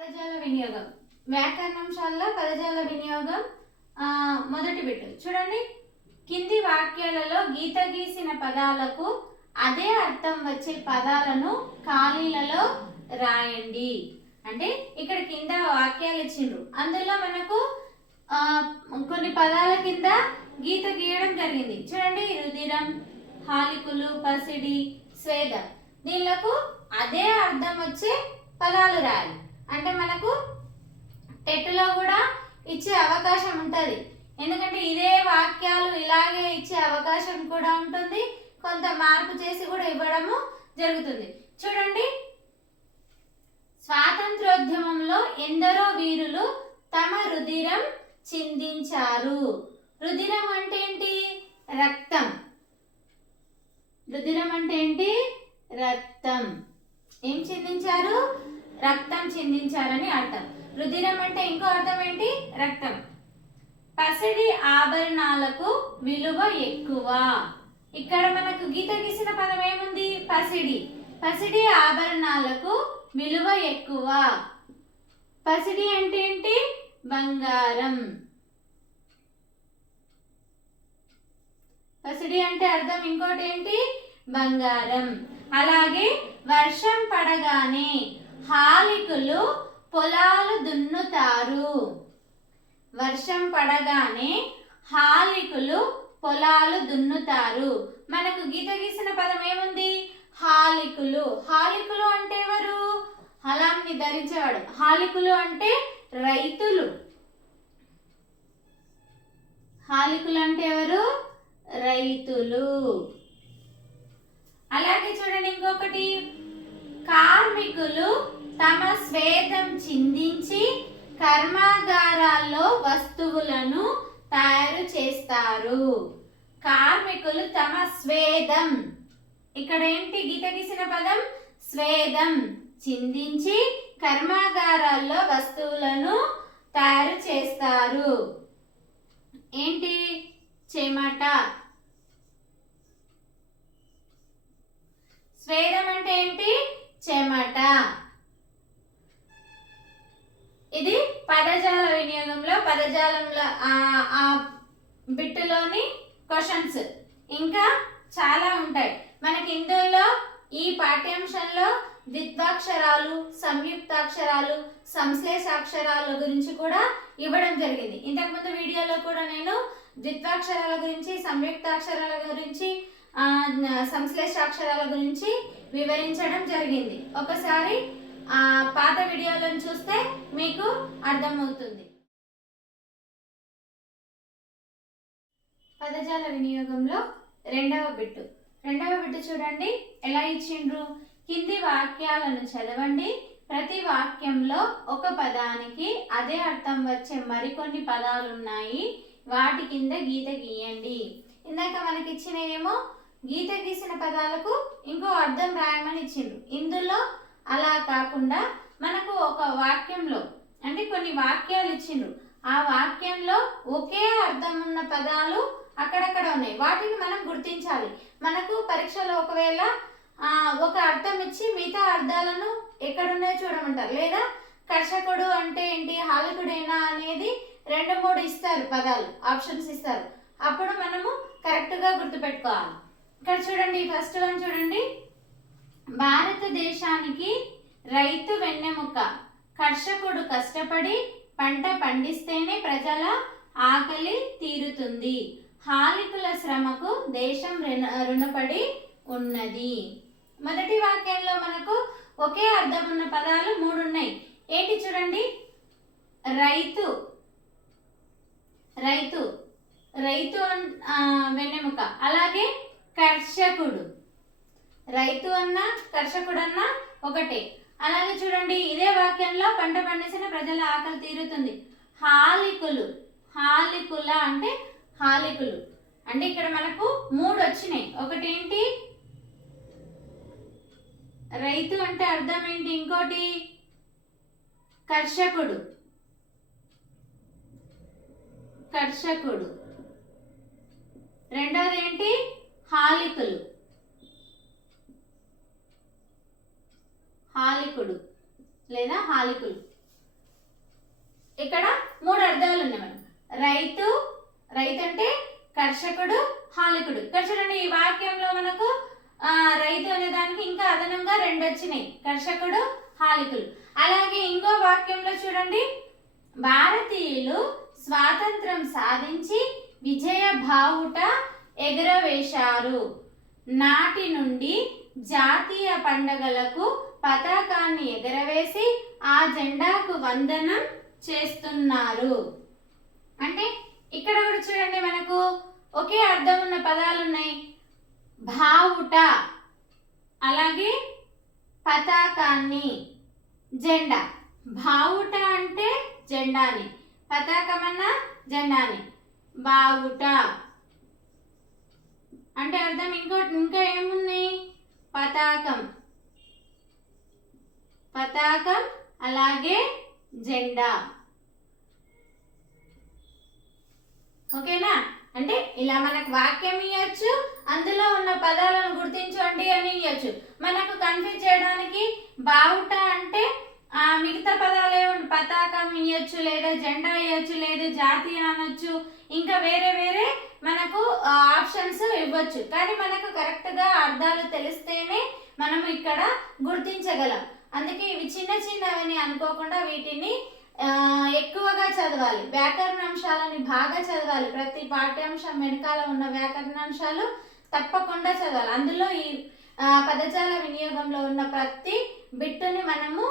పదజాల వినియోగం. వ్యాకరణాంశాల్లో పదజాల వినియోగం మొదటి బిట్టు. చూడండి. కింది వాక్యాలలో గీత గీసిన పదాలకు అదే అర్థం వచ్చే పదాలను ఖాళీలలో రాయండి. అంటే ఇక్కడ కింద వాక్యాలు ఇచ్చిండ్రు. అందులో మనకు కొన్ని పదాల కింద గీత గీయడం జరిగింది. చూడండి. రుధిరం హాలికులు పసిడి స్వేద. దీనిలకు అదే అర్థం వచ్చే పదాలు రాయాలి. అంటే మనకు టెట్లో కూడా ఇచ్చే అవకాశం ఉంటుంది. ఎందుకంటే ఇదే వాక్యాలు ఇలాగే ఇచ్చే అవకాశం కూడా ఉంటుంది. కొంత మార్పు చేసి కూడా ఇవ్వడము జరుగుతుంది. చూడండి. స్వాతంత్రోద్యమంలో ఎందరో వీరులు తమ రుధిరం చిందించారు. రుధిరం అంటే ఏంటి? రక్తం. రుధిరం అంటే ఏంటి? రక్తం. ఏం చిందించారు? రక్తం చిందించాలని అర్థం. రుధిరం అంటే ఇంకో అర్థం ఏంటి? రక్తం. పసిడి ఆభరణాలకు విలువ ఎక్కువ. ఇక్కడ మనకు గీత గీసిన పదం ఏముంది? పసిడి. పసిడి ఆభరణాలకు విలువ ఎక్కువ. పసిడి అంటే ఏంటి? బంగారం. పసిడి అంటే అర్థం ఇంకోటి ఏంటి? బంగారం. అలాగే వర్షం పడగానే హాలికులు పొలాలు దున్నుతారు. వర్షం పడగానే హాలికులు పొలాలు దున్నుతారు. మనకు గీత గీసిన పదం ఏముంది? హాలికులు. హాలికులు అంటే ఎవరు? హలాన్ని ధరించేవాడు. హాలికులు అంటే రైతులు. హాలికులు అంటే ఎవరు? రైతులు. అలాగే చూడండి ఇంకొకటి. కార్మికులు తమ స్వేదం చిందించి కర్మాగారాల్లో వస్తువులను తయారు చేస్తారు. కార్మికులు తమ స్వేదం. ఇక్కడ ఏంటి గీత గీసిన పదం? స్వేదం చిందించి కర్మాగారాల్లో వస్తువులను తయారు చేస్తారు. ఏంటి? చెమట. స్వేదం అంటే ఏంటి? చెమట. ఇది పదజాల వినియోగంలో పదజాలంలో ఆ- బిట్టులోని క్వశ్చన్స్. ఇంకా చాలా ఉంటాయి. మనకి ఇందులో ఈ పాఠ్యాంశంలో ద్విత్వాక్షరాలు సంయుక్తాక్షరాలు సంశ్లేషాక్షరాల గురించి కూడా ఇవ్వడం జరిగింది. ఇంతకుముందు వీడియోలో కూడా నేను ద్విత్వాక్షరాల గురించి సంయుక్తాక్షరాల గురించి సంశ్లేషాక్షరాల గురించి వివరించడం జరిగింది. ఒకసారి పాత వీడియోలను చూస్తే మీకు అర్థమవుతుంది. పదజాల వినియోగంలో రెండవ బిట్టు. రెండవ బిట్టు చూడండి. ఎలా ఇచ్చిండ్రు? కింది వాక్యాలను చదవండి. ప్రతి వాక్యంలో ఒక పదానికి అదే అర్థం వచ్చే మరికొన్ని పదాలు ఉన్నాయి వాటి కింద గీత గీయండి. ఇందాక మనకి ఇచ్చిన ఏమో? గీత గీసిన పదాలకు ఇంకో అర్థం రాయమని ఇచ్చిండ్రు. ఇందులో అలా కాకుండా మనకు ఒక వాక్యంలో అంటే కొన్ని వాక్యాలు ఇచ్చిండ్రు. ఆ వాక్యంలో ఒకే అర్థం ఉన్న పదాలు అక్కడక్కడ ఉన్నాయి. వాటిని మనం గుర్తించాలి. మనకు పరీక్షలో ఒకవేళ ఒక అర్థం ఇచ్చి మిగతా అర్థాలను ఎక్కడున్నాయో చూడమంటారు. లేదా కర్షకుడు అంటే ఏంటి హాలకుడేనా అనేది రెండు మూడు ఇస్తారు పదాలు ఆప్షన్స్ ఇస్తారు. అప్పుడు మనము కరెక్ట్గా గుర్తుపెట్టుకోవాలి. ఇక్కడ చూడండి ఫస్ట్ వన్ చూడండి. భారతదేశానికి రైతు వెన్నెముక. కర్షకుడు కష్టపడి పంట పండిస్తేనే ప్రజల ఆకలి తీరుతుంది. హాలికుల శ్రమకు దేశం రుణ- రుణపడి ఉన్నది. మొదటి వాక్యంలో మనకు ఒకే అర్థం ఉన్న పదాలు మూడు ఉన్నాయి ఏంటి చూడండి? రైతు రైతు రైతు వెన్నెముక. అలాగే కర్షకుడు. రైతు అన్న కర్షకుడు ఒకటే. అలాగే చూడండి ఇదే వాక్యంలో పంట పండించిన ప్రజల ఆకలి తీరుతుంది. హాలికులు. హాలికుల అంటే హాలికులు. అంటే ఇక్కడ మనకు మూడు వచ్చినాయి. ఒకటి ఏంటి రైతు అంటే అర్థం ఏంటి? ఇంకోటి కర్షకుడు. కర్షకుడు. రెండవది ఏంటి? హాలికులు. హాలికుడు లేదా హాలికులు. ఇక్కడ మూడు అర్థాలు ఉన్నాయి మనకు రైతు రైతు అంటే కర్షకుడు హాలికుడు. ఇక్కడ చూడండి ఈ వాక్యంలో మనకు ఆ, రైతు అనే దానికి ఇంకా అదనంగా రెండు వచ్చినాయి. కర్షకుడు హాలికులు. అలాగే ఇంకో వాక్యంలో చూడండి. భారతీయులు స్వాతంత్రం సాధించి విజయ భావుట ఎగురవేశారు. నాటి నుండి జాతీయ పండగలకు పతాకాన్ని ఎగరవేసి ఆ జెండాకు వందనం చేస్తున్నారు. అంటే ఇక్కడ కూడా చూడండి మనకు ఒకే అర్థం ఉన్న పదాలు ఉన్నాయి. భావుట అలాగే పతాకాన్ని జెండా. భావుట అంటే జెండాని. పతాకమన్నా జెండాని. బావుట అంటే అర్థం ఇంకో ఇంకా ఏమున్నాయి? పతాకం. పతాకం అలాగే జెండా. ఓకేనా? అంటే ఇలా మనకు వాక్యం ఇవ్వచ్చు అందులో ఉన్న పదాలను గుర్తించండి అని ఇవ్వచ్చు మనకు కన్ఫ్యూజ్ చేయడానికి బావుట అంటే ఆ మిగతా పదాలు ఏమి పతాకం ఇవ్వచ్చు లేదా జెండా ఇవ్వచ్చు లేదా జాతీయ అనొచ్చు ఇంకా వేరే వేరే మనకు ఆప్షన్స్ ఇవ్వచ్చు. కానీ మనకు కరెక్ట్గా అర్థాలు తెలిస్తేనే మనం ఇక్కడ గుర్తించగలం. అందుకే ఇవి చిన్న చిన్నవని అనుకోకుండా వీటిని ఎక్కువగా చదవాలి. వ్యాకరణాంశాలని బాగా చదవాలి. ప్రతి పాఠ్యాంశం వెనకాల ఉన్న వ్యాకరణాంశాలు తప్పకుండా చదవాలి. అందులో ఈ పదజాల వినియోగంలో ఉన్న ప్రతి బిట్టుని మనము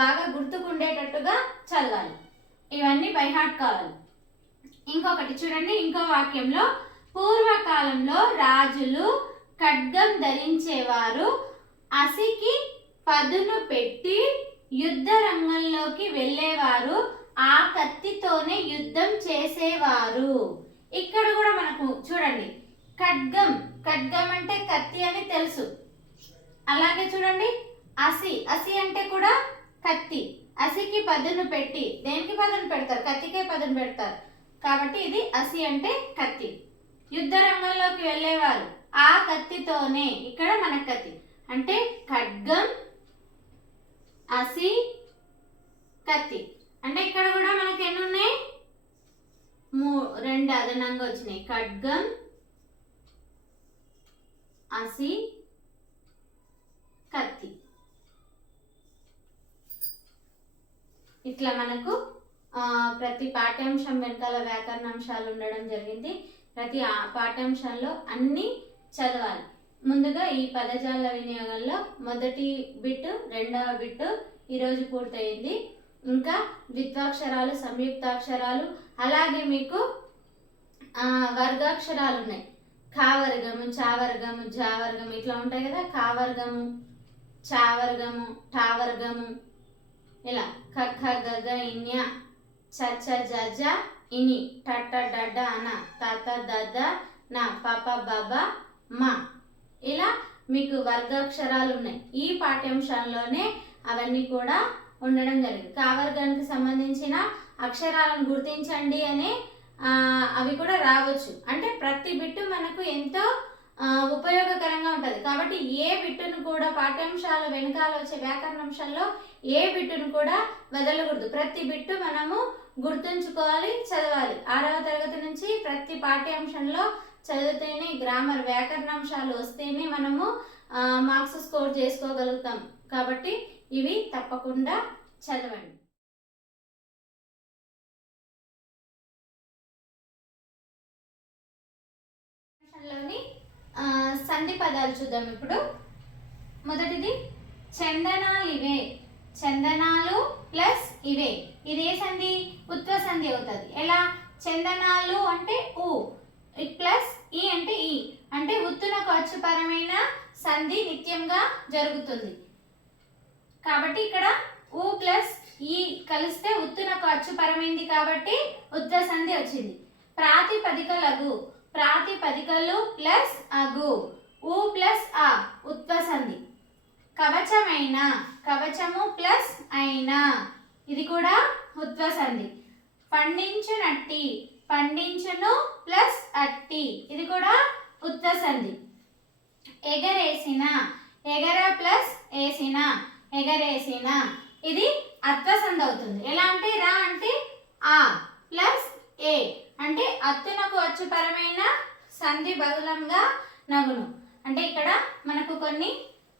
బాగా గుర్తుకుండేటట్టుగా చదవాలి. ఇవన్నీ బైహార్ట్ కావాలి ఇంకొకటి చూడండి ఇంకో వాక్యంలో పూర్వకాలంలో రాజులు ఖడ్గం ధరించేవారు అసికి పదును పెట్టి యుద్ధ రంగంలోకి వెళ్ళేవారు. ఆ కత్తితోనే యుద్ధం చేసేవారు. ఇక్కడ కూడా మనకు చూడండి. ఖడ్గం ఖడ్గం అంటే కత్తి అని తెలుసు. అలాగే చూడండి. అసి అసి అంటే కూడా కత్తి. అసికి పదును పెట్టి దేనికి పదును పెడతారు? కత్తికే పదును పెడతారు. కాబట్టి ఇది అసి అంటే కత్తి. యుద్ధ రంగంలోకి వెళ్ళేవారు. ఆ కత్తితోనే ఇక్కడ మన కత్తి. అంటే ఖడ్గం అసి కత్తి. అంటే ఇక్కడ కూడా మనకి ఎన్ని ఉన్నాయి? మూ రెండు అదనంగా వచ్చినాయి. ఖడ్గం అసి కత్తి. ఇట్లా మనకు ప్రతి పాఠ్యాంశం వెనకాల వ్యాకరణాంశాలు ఉండడం జరిగింది. ప్రతి ఆ పాఠ్యాంశంలో అన్నీ చదవాలి. ముందుగా ఈ పదజాల వినియోగంలో మొదటి బిట్ రెండవ బిట్ ఈరోజు పూర్తయింది. ఇంకా ద్విత్వాక్షరాలు సంయుక్తాక్షరాలు అలాగే మీకు వర్గాక్షరాలు ఉన్నాయి. కావర్గము చావర్గము జావర్గము ఇట్లా ఉంటాయి కదా. కావర్గము చావర్గము టావర్గము ఇలా కఖ గగ ఇన్య చచ్చ జజ ఇని టట్ట డడ్డ అన తత దద నా పప బబ మా. మీకు వర్గాక్షరాలు ఉన్నాయి. ఈ పాఠ్యాంశంలోనే అవన్నీ కూడా ఉండడం జరిగింది. కావర్గానికి సంబంధించిన అక్షరాలను గుర్తించండి అని అవి కూడా రావచ్చు. అంటే ప్రతి బిట్టు మనకు ఎంతో ఉపయోగకరంగా ఉంటుంది. కాబట్టి ఏ బిట్టును కూడా పాఠ్యాంశాల వెనకాల వచ్చే వ్యాకరణాంశాల్లో ఏ బిట్టును కూడా వదలకూడదు. ప్రతి బిట్టు మనము గుర్తుంచుకోవాలి చదవాలి. ఆరవ తరగతి నుంచి ప్రతి పాఠ్యాంశంలో చదివితేనే గ్రామర్ వ్యాకరణాంశాలు వస్తేనే మనము మార్క్స్ స్కోర్ చేసుకోగలుగుతాం. కాబట్టి ఇవి తప్పకుండా చదవండి. లోని సంధి పదాలు చూద్దాం ఇప్పుడు. మొదటిది చందనాలు ఇవే. చందనాలు ప్లస్ ఇవే. ఇది ఏ సంధి? ఉత్వ సంధి అవుతుంది. ఎలా? చందనాలు అంటే ఊ. ప్లస్ ఈ అంటే ఈ. అంటే ఉత్తునకు అచ్చుపరమైన సంధి నిత్యంగా జరుగుతుంది. కాబట్టి ఇక్కడ ఊ ప్లస్ ఈ కలిస్తే ఉత్తునకు అచ్చుపరమైంది కాబట్టి ఉత్త సంధి వచ్చింది. ప్రాతిపదికలగు ప్రాతిపదికలు ప్లస్ అగు ఊ ప్లస్ ఆ ఉత్వ సంధి. కవచమైన కవచము ప్లస్ అయినా ఇది కూడా ఉత్వ సంధి. పండించునట్టి పండించును ప్లస్ అట్టి. ఇది కూడా ఉత్వ సంధి. ఎగరేసిన ఎగర ప్లస్ వేసిన ఎగరేసిన. ఇది అత్వ సంధి అవుతుంది. ఎలా అంటే రా అంటే ఆ ప్లస్ ఏ. అంటే అత్తునకు వచ్చు పరమైన సంధి బదులంగా నగును. అంటే ఇక్కడ మనకు కొన్ని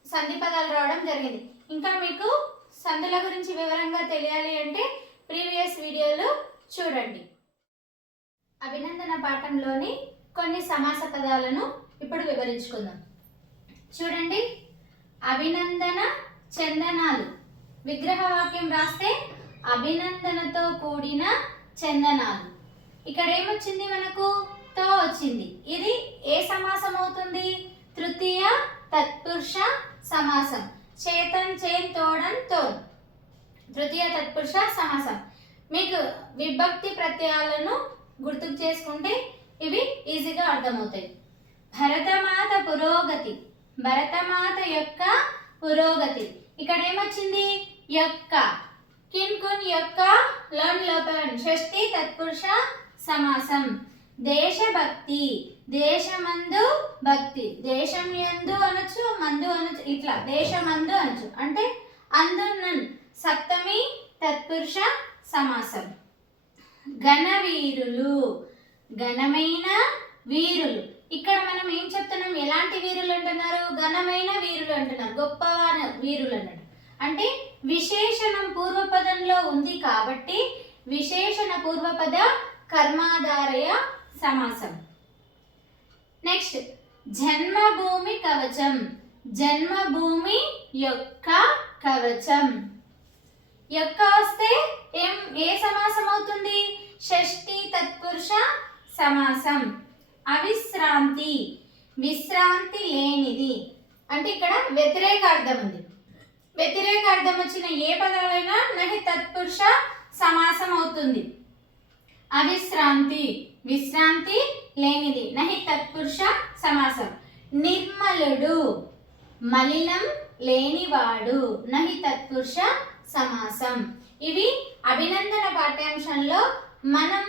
సంధి పదాలు రావడం జరిగింది. ఇంకా మీకు సంధుల గురించి వివరంగా తెలియాలి అంటే ప్రీవియస్ వీడియోలు చూడండి. అభినందన పాఠంలోని కొన్ని సమాస పదాలను ఇప్పుడు వివరించుకుందాం. చూడండి. అభినందన చందనాలు. విగ్రహ వాక్యం రాస్తే అభినందనతో కూడిన చందనాలు. ఇక్కడ ఏమొచ్చింది మనకు? తో వచ్చింది. ఇది ఏ సమాసం అవుతుంది? తృతీయ తత్పురుష సమాసం. చేతన్ చేన్ తోడన్ తోన్ తృతీయ తత్పురుష సమాసం. మీకు విభక్తి ప్రత్యయాలను గుర్తుకు చేసుకుంటే ఇవి ఈజీగా అర్థమవుతాయి. భరతమాత పురోగతి. భరతమాత యొక్క పురోగతి. ఇక్కడ ఏమొచ్చింది? యొక్క. కిన్ కున్ యొక్క లన్ లోపన్ షష్ఠి తత్పురుష సమాసం. దేశభక్తి. దేశమందు భక్తి. దేశం యందు అనొచ్చు మందు అనొచ్చు ఇట్లా. దేశమందు అనొచ్చు. అంటే అందున్నన్. సప్తమి తత్పురుష సమాసం. ఘనవీరులు ఘనమైన వీరులు. ఇక్కడ మనం ఏం చెప్తున్నాం? ఎలాంటి వీరులు అంటున్నారు? ఘనమైన వీరులు అంటున్నారు. గొప్ప వీరులు అన్నట్టు. అంటే విశేషణం పూర్వపదంలో ఉంది కాబట్టి విశేషణ పూర్వపద కర్మాధారయ సమాసం. నెక్స్ట్ జన్మభూమి కవచం. జన్మభూమి యొక్క కవచం. యొక్క వస్తే ఏం ఏ సమాసం అవుతుంది షష్ఠి తత్పురుష సమాసం. అవిశ్రాంతి. విశ్రాంతి లేనిది. అంటే ఇక్కడ వ్యతిరేక అర్థం ఉంది. వ్యతిరేక అర్థం వచ్చిన ఏ పదాలైనా నహి తత్పురుష సమాసం అవుతుంది అవిశ్రాంతి. విశ్రాంతి లేనిది. నహి తత్పురుష సమాసం. నిర్మలుడు. మలినం లేనివాడు. నహి తత్పురుష సమాసం. ఇవి అభినందన పాఠ్యాంశంలో మనం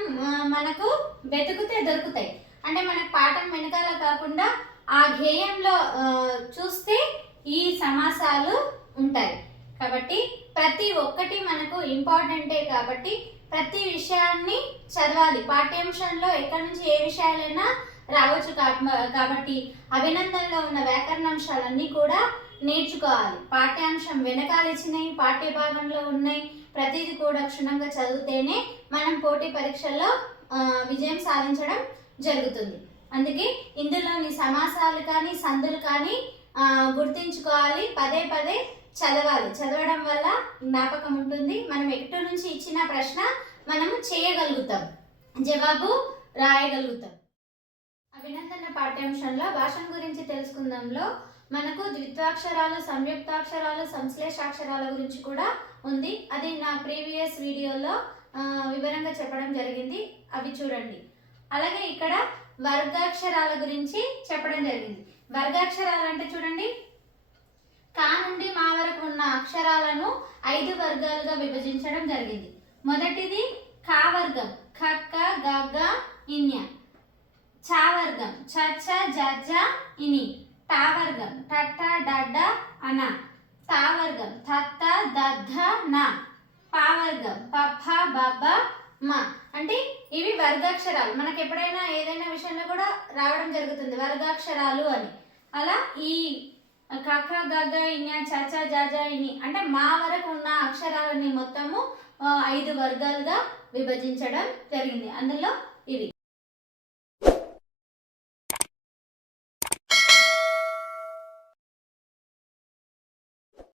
మనకు వెతుకుతే దొరుకుతాయి. అంటే మనకు పాఠం వెనకాల కాకుండా ఆ గేయంలో చూస్తే ఈ సమాసాలు ఉంటాయి. కాబట్టి ప్రతి ఒక్కటి మనకు ఇంపార్టెంటే కాబట్టి ప్రతి విషయాన్ని చదవాలి. పాఠ్యాంశంలో ఎక్కడి నుంచి ఏ విషయాలైనా రావచ్చు కాబట్టి అభినందనలో ఉన్న వ్యాకరణాంశాలన్నీ కూడా నేర్చుకోవాలి. పాఠ్యాంశం వెనకాలిచ్చినాయి పాఠ్య భాగంలో ఉన్నాయి ప్రతిదీ కూడా క్షుణ్ణంగా చదివితేనే మనం పోటీ పరీక్షల్లో విజయం సాధించడం జరుగుతుంది. అందుకే ఇందులోని సమాసాలు కానీ సందులు కానీ గుర్తించుకోవాలి. పదే పదే చదవాలి. చదవడం వల్ల జ్ఞాపకం ఉంటుంది. మనం ఎటు నుంచి ఇచ్చిన ప్రశ్న మనము చేయగలుగుతాం. జవాబు రాయగలుగుతాం. అభినందన పాఠ్యాంశంలో భాషను గురించి తెలుసుకుందాంలో మనకు ద్విత్వాక్షరాలు సంయుక్తాక్షరాలు సంశ్లేషాక్షరాల గురించి కూడా ఉంది. అది నా ప్రీవియస్ వీడియోలో వివరంగా చెప్పడం జరిగింది. అవి చూడండి. అలాగే ఇక్కడ వర్గాక్షరాల గురించి చెప్పడం జరిగింది. వర్గాక్షరాలు అంటే చూడండి. కా నుండి మా వరకు ఉన్న అక్షరాలను ఐదు వర్గాలుగా విభజించడం జరిగింది. మొదటిది కా వర్గం. ఖక్క గగ్గ ఇన్య చా వర్గం. చ చ జ ఇని టావర్గం టట్ట డడ్డ అన. తావర్గం. తత్త దద్ద నా. పావర్గం. పప్ప బబ్బ మ. అంటే ఇవి వర్గాక్షరాలు. మనకి ఎప్పుడైనా ఏదైనా విషయంలో కూడా రావడం జరుగుతుంది. వర్గాక్షరాలు అని. అలా ఈ కక్క గగ ఇన్య చచ జజ ఇని అంటే మా వరకు ఉన్న అక్షరాలని మొత్తము ఐదు వర్గాలుగా విభజించడం జరిగింది. అందులో ఇవి.